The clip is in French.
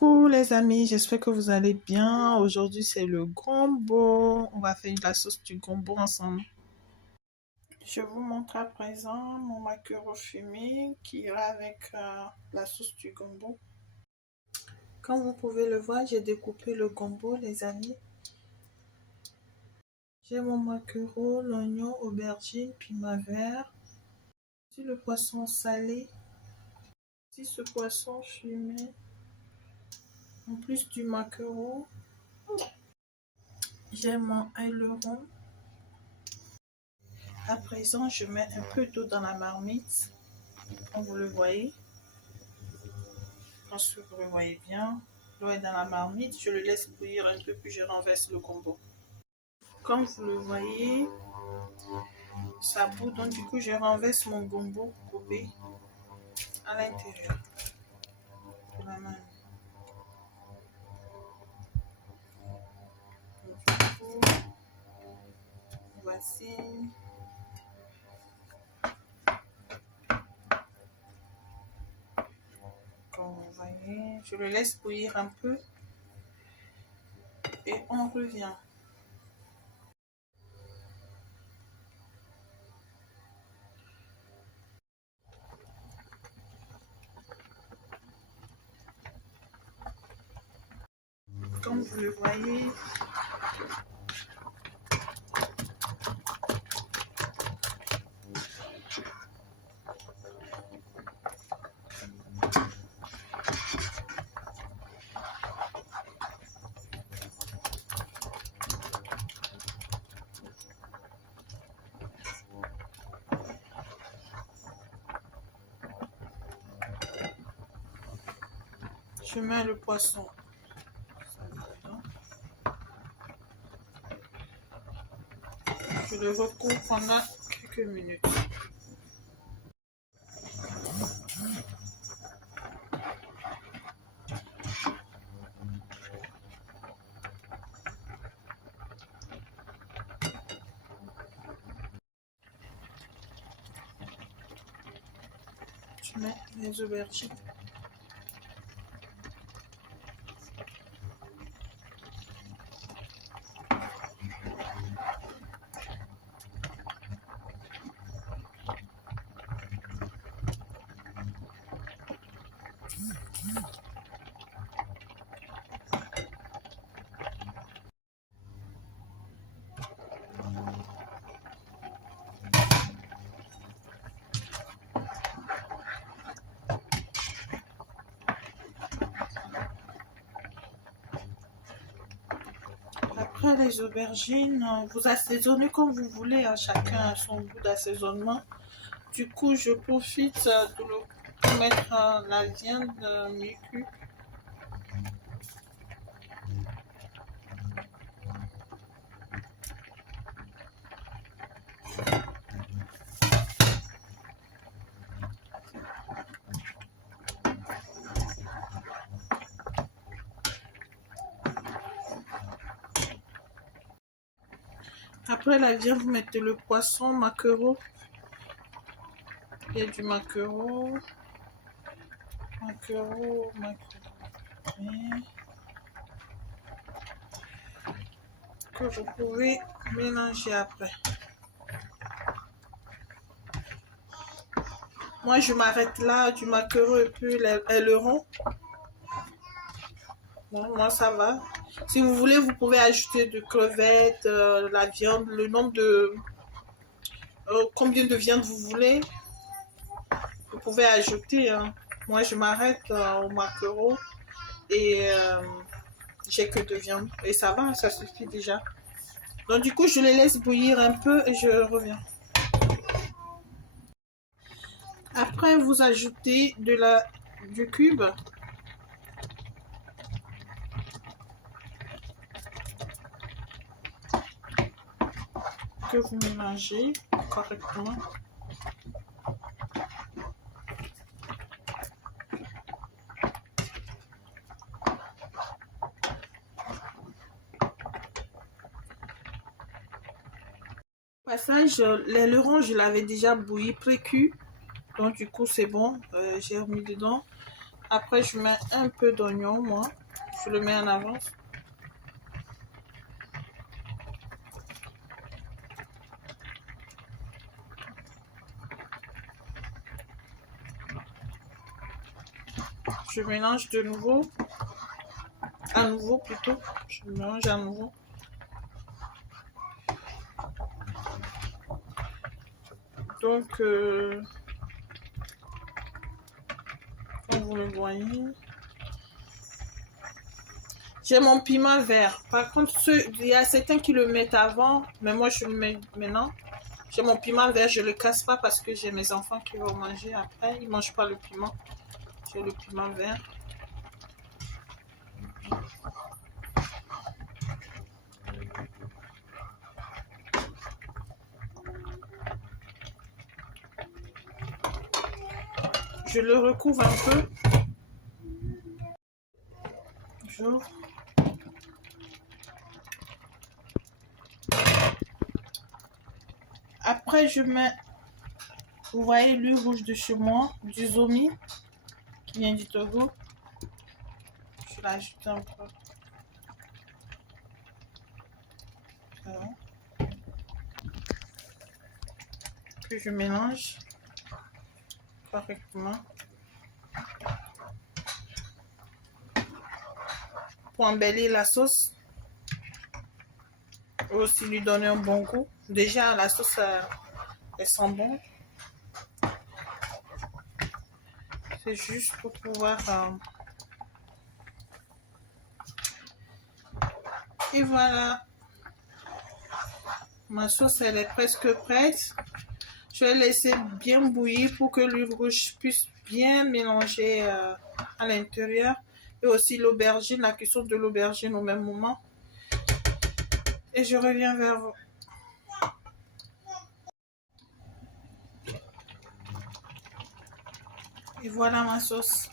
Coucou les amis, j'espère que vous allez bien. Aujourd'hui c'est le gombo. On va faire la sauce du gombo ensemble. Je vous montre à présent mon maquereau fumé qui ira avec la sauce du gombo. Comme vous pouvez le voir, j'ai découpé le gombo les amis. J'ai mon maquereau, l'oignon, aubergine, piment vert. Ici le poisson salé. Ici ce poisson fumé. En plus du maquereau, j'ai mon aileron. À présent, je mets un peu d'eau dans la marmite, comme vous le voyez. Je pense que vous le voyez bien. L'eau est dans la marmite, je le laisse bouillir un peu, puis je renverse le gombo. Comme vous le voyez, ça bout, donc du coup, je renverse mon gombo coupé à l'intérieur de la marmite. Voici. Comme vous voyez, je le laisse bouillir un peu et on revient. Comme vous le voyez, je mets le poisson. Je le recouvre pendant quelques minutes. Je mets les aubergines. Après les aubergines, vous assaisonnez comme vous voulez, hein, chacun a son goût d'assaisonnement. Du coup, je profite de mettre la viande mi-cuite. Après la viande, vous mettez le poisson, maquereau. Il y a du maquereau. Maquereau. Que vous pouvez mélanger après. Moi, je m'arrête là, du maquereau et puis l'aileron. Bon, moi, ça va. Si vous voulez, vous pouvez ajouter de crevettes, la viande, le nombre de... combien de viande vous voulez. Vous pouvez ajouter. Hein. Moi, je m'arrête au maquereau et j'ai que de viande. Et ça va, ça suffit déjà. Donc, du coup, je les laisse bouillir un peu et je reviens. Après, vous ajoutez du cube. Que vous mélangez correctement. Au passage, l'aileron, je l'avais déjà bouilli, pré-cuit. Donc du coup, c'est bon. J'ai remis dedans. Après, je mets un peu d'oignon, moi. Je le mets en avance. Je mélange de nouveau. À nouveau plutôt. Je mélange à nouveau. Donc, comme vous le voyez, j'ai mon piment vert. Par contre, il y a certains qui le mettent avant, mais moi je le mets maintenant. J'ai mon piment vert, je ne le casse pas parce que j'ai mes enfants qui vont manger après. Ils ne mangent pas le piment. J'ai le piment vert. Je le recouvre un peu. Bonjour. Après, je mets, vous voyez, l'huile rouge de chez moi, du zomi, qui vient du Togo. Je l'ajoute un peu. Voilà. Puis je mélange correctement. Pour embellir la sauce. Et aussi lui donner un bon goût. Déjà, la sauce, elle sent bon. C'est juste pour pouvoir... Et voilà. Ma sauce, elle est presque prête. Je vais laisser bien bouillir pour que l'huile rouge puisse bien mélanger à l'intérieur. Et aussi l'aubergine, la cuisson de l'aubergine au même moment. Et je reviens vers vous. Et voilà ma sauce.